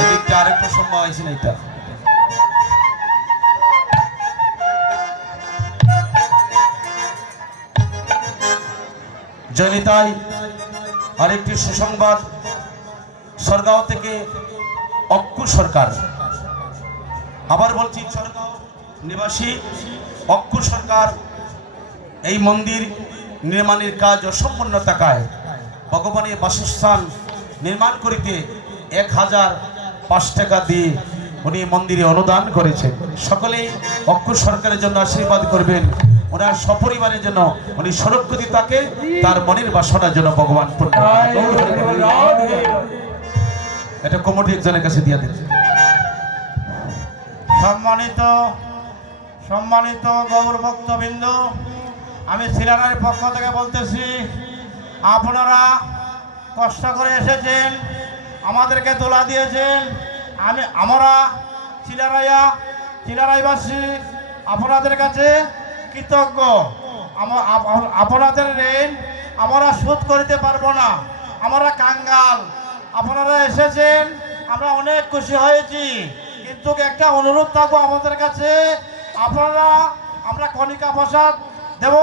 এদিকটা আরেকটা সম্ভব আছে না এটা জয়নিতাই আরেকটি সুসংবাদ সরগাঁও থেকে অক্কু সরকার আবার বলছি সরগাঁও নিবাসী অক্কু সরকার এই মন্দির নির্মাণের কাজ অসম্পূর্ণ থাকায় ভগবানের বাসস্থান নির্মাণ করিতে 1005 টাকা দিয়ে উনি মন্দিরে অনুদান করেছেন সকলেই অক্কু সরকারের জন্য আশীর্বাদ করবেন ওনার সপরিবারের জন্য উনি সুরক্ষিত থাকে তার মনের বাসনার জন্য ভগবান পূর্ণ এটা কমিটি একজনের কাছে দিয়ে দেন সম্মানিত গৌর ভক্তবৃন্দ আমি শিলারায়ের পক্ষ থেকে বলতেছি আপনারা কষ্ট করে এসেছেন আমাদেরকে তোলা দিয়েছেন আমরা চিলারাইবাসী আপনাদের কাছে কৃতজ্ঞ আপনাদের ঋণ আমরা শোধ করতে পারবো না আমরা কাঙ্গাল আপনারা এসেছেন আমরা অনেক খুশি হয়েছি কিন্তু একটা অনুরোধ থাকবো আমাদের কাছে আমরা কণিকা প্রসাদ দেব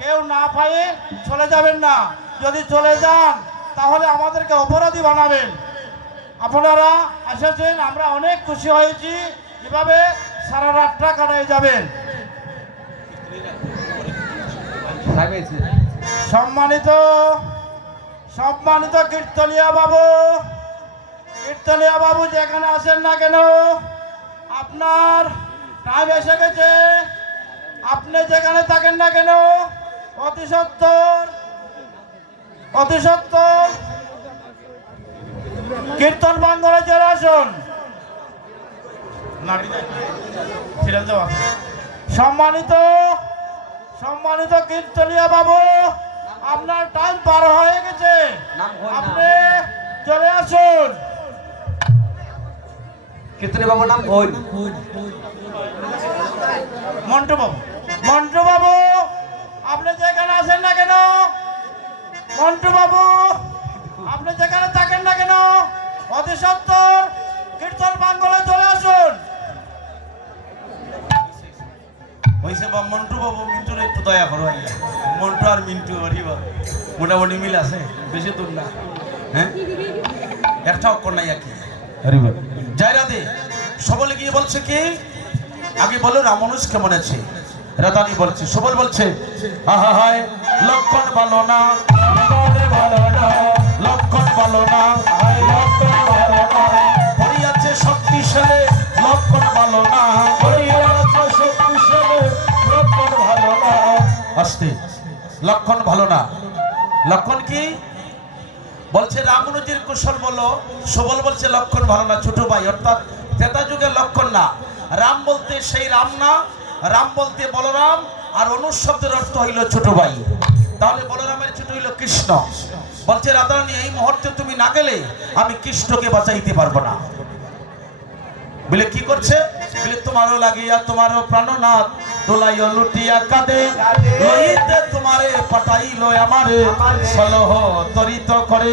কেউ না পায়ে চলে যাবেন না যদি চলে যান তাহলে আমাদেরকে অপরাধী বানাবেন আপনারা এসেছেন আমরা অনেক খুশি হয়েছি এভাবে সারা রাতটা কাটাই যাবেন সম্মানিত কীর্তনিয়া বাবু যেখানে আসেন না কেন আপনার টাইম এসে গেছে আপনি যেখানে থাকেন না কেন অতি সত্বর কীর্তন প্রাঙ্গণে চলে আসুন সম্মানিত কীর্তনিয়া বাবু আপনার টাইম পার হয়ে গেছে আপনি চলে আসুন কীর্তনিয়া বাবুর নাম ভোল মন্টু বাবু আপনি যেখানে আসেন না কেন মন্টু বাবু আপনি যেখানে থাকেন না কেন অতি সত্বর কীর্তন প্রাঙ্গণে চলে আসুন হয়েছে বা মন্টু বাবু মিন্টুর একটু দয়া করো মন্টু আর মিন্টু মোটামুটি মিল আছে বেশি দূর না হ্যাঁ একটা অক্ষর নাই আর কি জয় রাধে সবলে গিয়ে বলছে কি আগে বলো রামানুজ কেমন আছে রাধানি বলছে সবল বলছে আহা হায় লক্ষণ ভালো না লক্ষণ ভালো না হরিয়াছে শক্তিশালী লক্ষণ ভালো না লক্ষণ ভালো না আস্তে লক্ষণ ভালো না লক্ষণ কি বলছে রামানুজের কুশল বলো সবল বলছে লক্ষণ ভালো না ছোট ভাই অর্থাৎ ত্রেতা যুগের লক্ষণ না রাম বলতে সেই রাম না রাম বলতে বলরাম আর অনুশব্দের অর্থ হইল ছোট ভাই তাহলে বলরামের ছোট হইল কৃষ্ণ বলছে রাধারানী এই মুহূর্তে তুমি না গেলে আমি কৃষ্ণকে বাঁচাইতে পারবো না বলে কি করছে বলে তোমারও লাগিয়া তোমারও প্রাণনাথ দোলাইও লুটিয়া কাঁদে লইতে তোমারে পাঠাইলো আমারে সলহ তরিত করে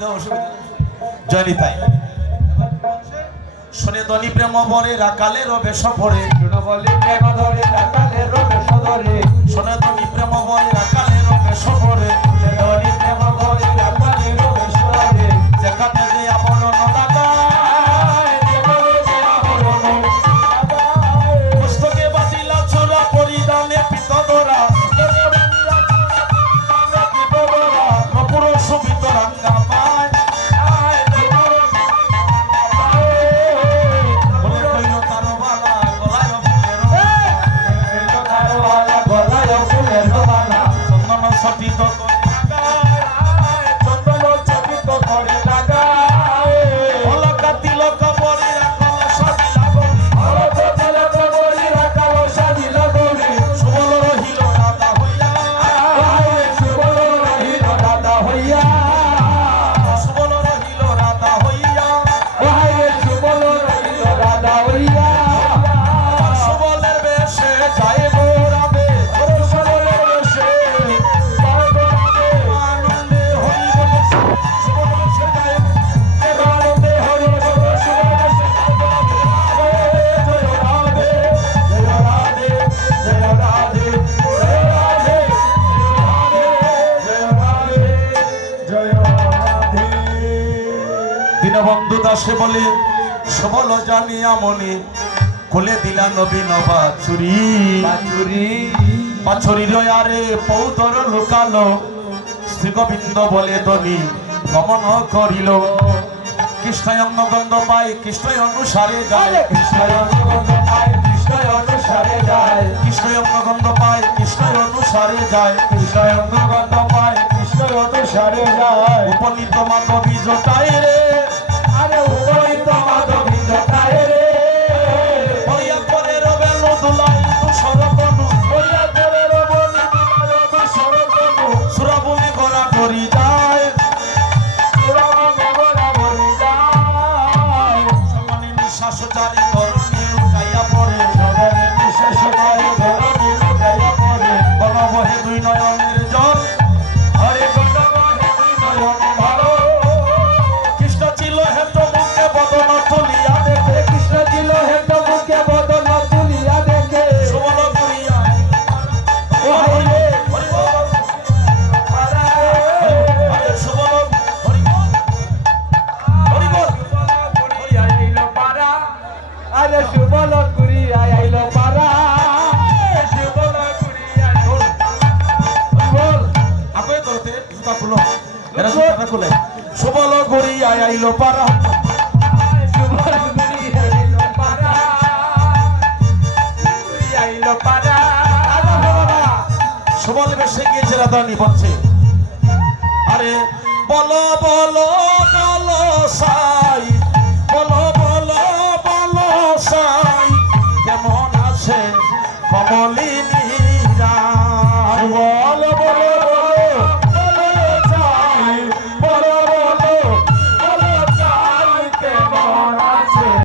দেওয়া অসুবিধা নেই। জয়নি তাই শুনে দনি প্রেম বরে রাকালের বেশ পরে বলি প্রেম ধরে রাখালে রবে সদরে শুনে দনি প্রেম বরে রাকালের বেশ পরে ধরি প্রেম ধরে রাখালে রবে সদরে যেখানে যে আপন নদাগায় পুস্তকে বাতিলা চোরা পরিধানে পিত ধরা নপুর সুবিত রাঙ্গা পায় বলে কইল তার বালা গলায় ফুলের গলায় ফুলের মালা চন্দন সটিত চন্দন চকিত করে লাগায় অলকা তিলক বরি রাখল সজিলা বরি অলক তিলক বলি রাখালো সাজিলা গৌরী সুবল রহিল রাধা হইয়া সুবল রহিল রাধা হইয়া সুবল রহিল রাধা হইয়া সুবল রহিল রাধা হইয়া সুবলের বেশে যায় গোরাবে সুবলের বেশে আনন্দে হই বলে সুবল বেশে যায় আনন্দে হরি সুবল বেশে জয় রাধে জয় রাধে জয় রাধে জয় রাধে জয় রাধে জয় রাধে দীনবন্ধু দাসে বলে সবল জানিয়া মনে কোলে দিলা নবীন বাছুরি বাছুরি বাছুরির আরে পৌতর লুকালো শ্রী গোবিন্দ বলে দনি গমন করিল কৃষ্ণয়ঙ্গ গন্ধ পাই কৃষ্ণ অনুসারে যায় কৃষ্ণয় অনুগন্ধ পায় কৃষ্ণয় অনুসারে যায় কৃষ্ণয়ঙ্গ গন্ধ পাই কৃষ্ণ অনুসারে যায় কৃষ্ণয় অনুগন্ধ পায় কৃষ্ণয় অনুসারে যায় উপনীত মাধবী জটাই রে আরে উপনীত মাধবী জটায় রে হইয়া পরে রবে নদুলাই তুষর বনু হইয়া করে রবনি মাধবী সরবনু সুরভূমি গড়া করি যায় পুরানো মেঘনা ভরি যায় সমানে নিঃশ্বাস জারি ধরণী লুকাইয়া পড়ে সবারে বিশেষ করে ধরণী লুকাইয়া পড়ে বনবহে দুই নয়নের জল হরে গণ্ডবহে দুই নয়ন ভালো কৃষ্ণ ছিল হেত মুখে বদন তুলিয়া দেখে কৃষ্ণ ছিল হেত মুখে বদন তুলিয়া দেখে সুবল করিয়া ও হইলে হরি বল আরে সুবল হরি বল হরি বল আরে সুবল কুড়িয়া আইল পারা সুবল কুড়িয়া বল আপে ধরতে জুতা খুলো এরা জুতাটা খুলে সুবল করিয়া আইলো পারা সুবল কুড়িয়া আইল পারা কুড়িয়া আইল পারা সুবল বেশে গিয়েছে রাধারানী বলছে আরে বলো বলো বলো সাই বলো বলো বলো সাই কেমন আছে কমলিনী